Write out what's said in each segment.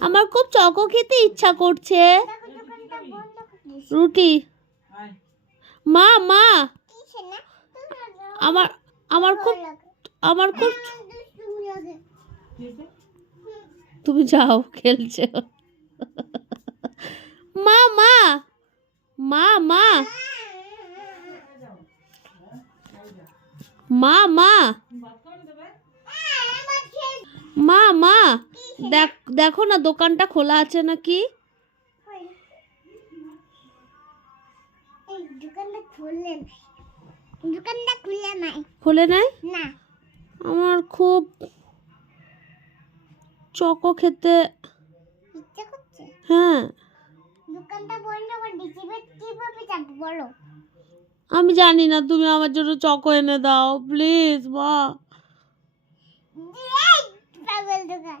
আমার খুব চকো খেতে ইচ্ছা করছে। রুটি। মা মা। আমার আমার খুব আমার খুব তুমি যাও, খেলছে। মা মা। মা মা। মা মা। মা মা। দেখ দেখো না দোকানটা খোলা আছে নাকি? খুলে নাই? আমার খুব চকো খেতে হ্যাঁ। দোকানটা বন্ধ করে দিয়েছি কীভাবে যাব বলো? আমি জানি না তুমি আমার জন্য চকো এনে দাও প্লিজ মা। পাগল দোকান।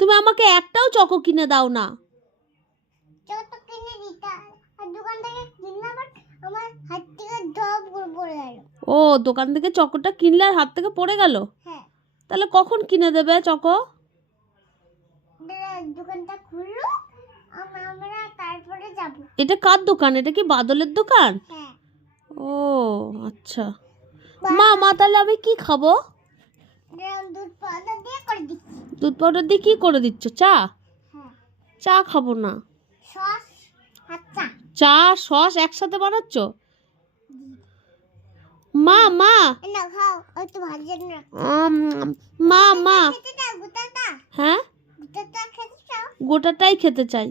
তুমি আমাকে একটাও চকো কিনে দাও না। ও দোকান থেকে চকোটা কিনলে আর হাত থেকে পড়ে গেল? হ্যাঁ। তাহলে কখন কিনে দেবে চকো? দোকানটা খুললো আমরা তারপরে যাব। এটা কার দোকান? এটা কি বাদলের দোকান? হ্যাঁ। ও আচ্ছা। মা মা তাহলে আমি কি খাব? দুধ দিচ্ছি দুধ পাউডার দিয়ে কি করে দিচ্ছ? চা? চা খাব না। চা। সস একসাথে বানাচ্ছ? মা মা। হ্যাঁ? মা মা। হ্যাঁ? গোটাটাই খেতে চাই।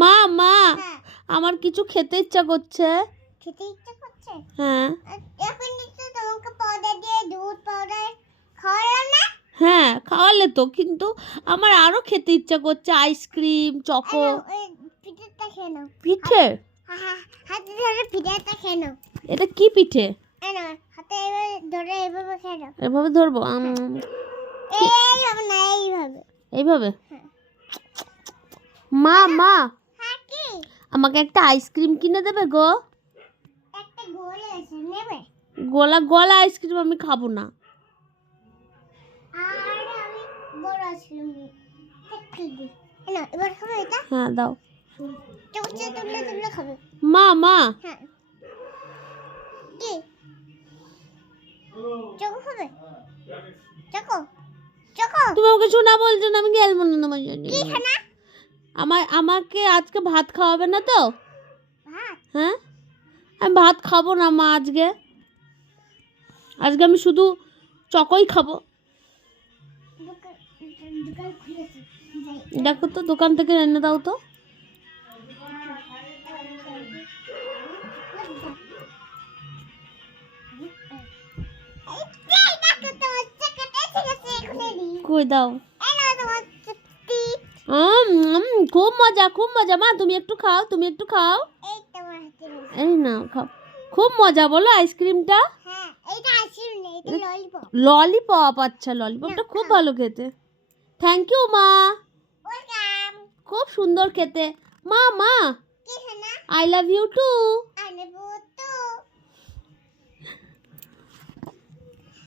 মা মা। আমার কিছু খেতে ইচ্ছা করছে। খেতে ইচ্ছা হ্যাঁ। এখন তো তোমাকে পাউডার দিয়ে দুধ পাউডার খাওয়ালো না? হ্যাঁ খাওয়ালে তো কিন্তু আমার আরও খেতে ইচ্ছা করছে আইসক্রিম চকো পিঠেটা খেয়ে নাও। পিঠে? হাতে ধরে পিঠেটা খেয়ে নাও। এটা কি পিঠে? হাতে এভাবে ধরে এভাবে খেয়ে নাও। এভাবে ধরবো আম, এইভাবে না এইভাবে। এইভাবে? হ্যাঁ। মা মা। হ্যাঁ আমাকে একটা আইসক্রিম কিনে দেবে গো। গলা গলা আইসক্রিম আমি খাব না। হ্যাঁ, মা মা। তুমি বলছো না আমি আমার আমাকে আজকে ভাত খাওয়াবে না তো? হ্যাঁ? আমি ভাত খাব না, মা, আজকে। আজকে আমি শুধু চকই খাব। দেখো তো, দোকান থেকে এনে দাও তো। কই দাও। খুব মজা খুব মজা। মা তুমি একটু খাও তুমি একটু খাও। এই না খাও। খুব মজা বলো আইসক্রিমটা। ললিপপ আচ্ছা ললিপপটা খুব ভালো খেতে। থ্যাংক ইউ মা। খুব সুন্দর খেতে। মা মা। I love you two